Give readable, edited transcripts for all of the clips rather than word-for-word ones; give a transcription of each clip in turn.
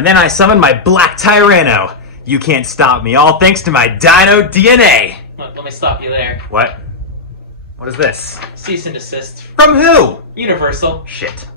And then I summon my Black Tyranno. You can't stop me, all thanks to my Dino DNA. Let me stop you there. What? What is this? Cease and desist. From who? Universal. Shit.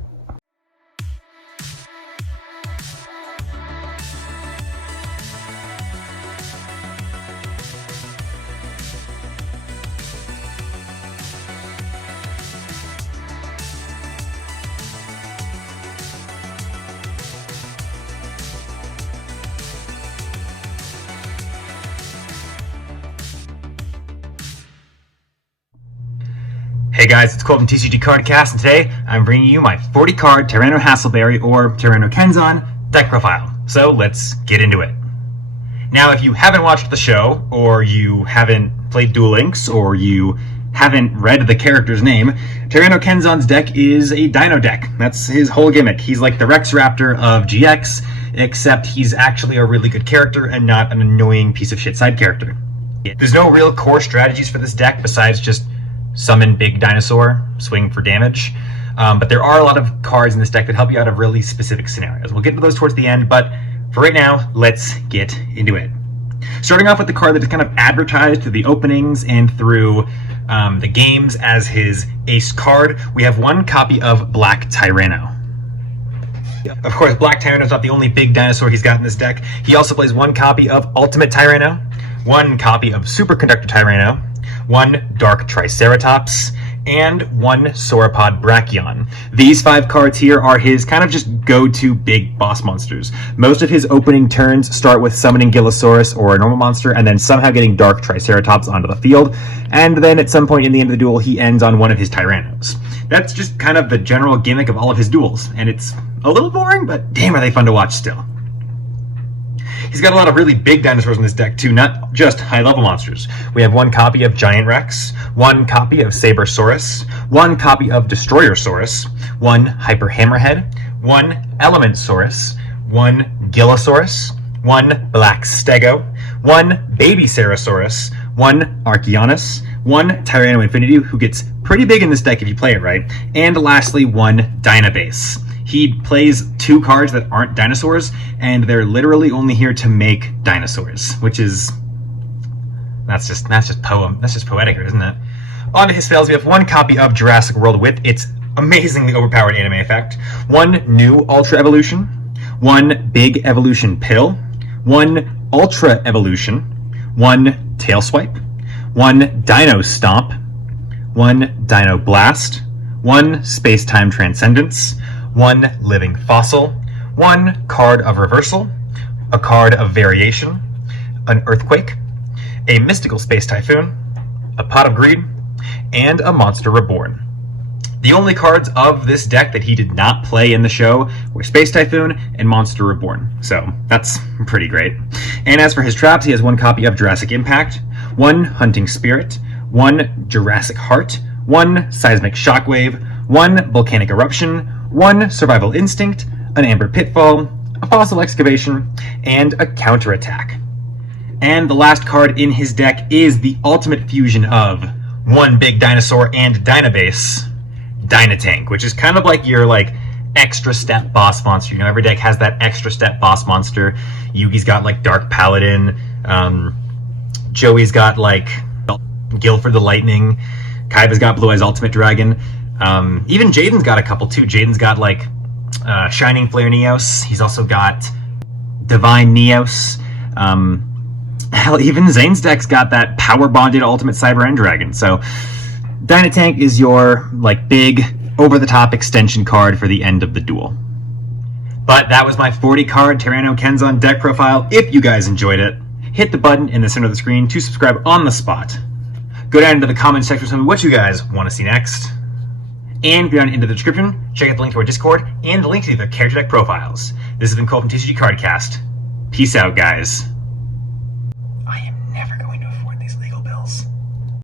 Hey guys, it's Cole from TCG Cardcast, and today I'm bringing you my 40 card Tyranno Hassleberry or Tyranno Kenzan deck profile. So let's get into it. Now, if you haven't watched the show, or you haven't played Duel Links, or you haven't read the character's name, Tyranno Kenzan's deck is a Dino deck. That's his whole gimmick. He's like the Rex Raptor of GX, except he's actually a really good character and not an annoying piece of shit side character. There's no real core strategies for this deck besides just summon big dinosaur, swing for damage, but there are a lot of cards in this deck that help you out of really specific scenarios. We'll get to those towards the end, but for right now, let's get into it. Starting off with the card that is kind of advertised through the openings and through the games as his ace card, we have one copy of Black Tyranno. Of course, Black Tyranno is not the only big dinosaur he's got in this deck. He also plays one copy of Ultimate Tyranno, one copy of Superconductor Tyranno, one Dark Triceratops, and one Sauropod Brachion. These 5 cards here are his kind of just go-to big boss monsters. Most of his opening turns start with summoning Gillosaurus or a normal monster, and then somehow getting Dark Triceratops onto the field, and then at some point in the end of the duel, he ends on one of his Tyrannos. That's just kind of the general gimmick of all of his duels, and it's a little boring, but damn are they fun to watch still. He's got a lot of really big dinosaurs in this deck too, not just high-level monsters. We have one copy of Giant Rex, one copy of Sabersaurus, one copy of Destroyersaurus, one Hyper Hammerhead, one Elementsaurus, one Gillosaurus, one Black Stego, one Baby Cerosaurus, one Archaeonus, one Tyranno Infinity, who gets pretty big in this deck if you play it right, and lastly, one Dynabase. He plays 2 cards that aren't dinosaurs, and they're literally only here to make dinosaurs, which is that's just poetic, isn't it? On to his fails, we have one copy of Jurassic World with its amazingly overpowered anime effect, one new Ultra Evolution, one Big Evolution Pill, one Ultra Evolution, one Tail Swipe, one Dino Stomp, one Dino Blast, one Space-Time Transcendence, one Living Fossil, one Card of Reversal, a Card of Variation, an Earthquake, a Mystical Space Typhoon, a Pot of Greed, and a Monster Reborn. The only cards of this deck that he did not play in the show were Space Typhoon and Monster Reborn, so that's pretty great. And as for his traps, he has one copy of Jurassic Impact, one Hunting Spirit, one Jurassic Heart, one Seismic Shockwave, one Volcanic Eruption, one Survival Instinct, an Amber Pitfall, a Fossil Excavation, and a Counterattack. And the last card in his deck is the ultimate fusion of one big dinosaur and Dynabase, Dynatank, which is kind of like your extra step boss monster. You know, every deck has that extra step boss monster. Yugi's got Dark Paladin, Joey's got Guilford the Lightning, Kaiba's got Blue Eyes Ultimate Dragon. Even Jaden's got a couple too. Jaden's got Shining Flare Neos. He's also got Divine Neos. Hell, even Zane's deck's got that Power Bonded Ultimate Cyber End Dragon. So Dynatank is your big over-the-top extension card for the end of the duel. But that was my 40 card Tyranno Kenzan deck profile. If you guys enjoyed it, hit the button in the center of the screen to subscribe on the spot. Go down into the comment section and tell me what you guys want to see next. And go down into the description, check out the link to our Discord, and the link to the character deck profiles. This has been Cole from TCG Cardcast. Peace out, guys.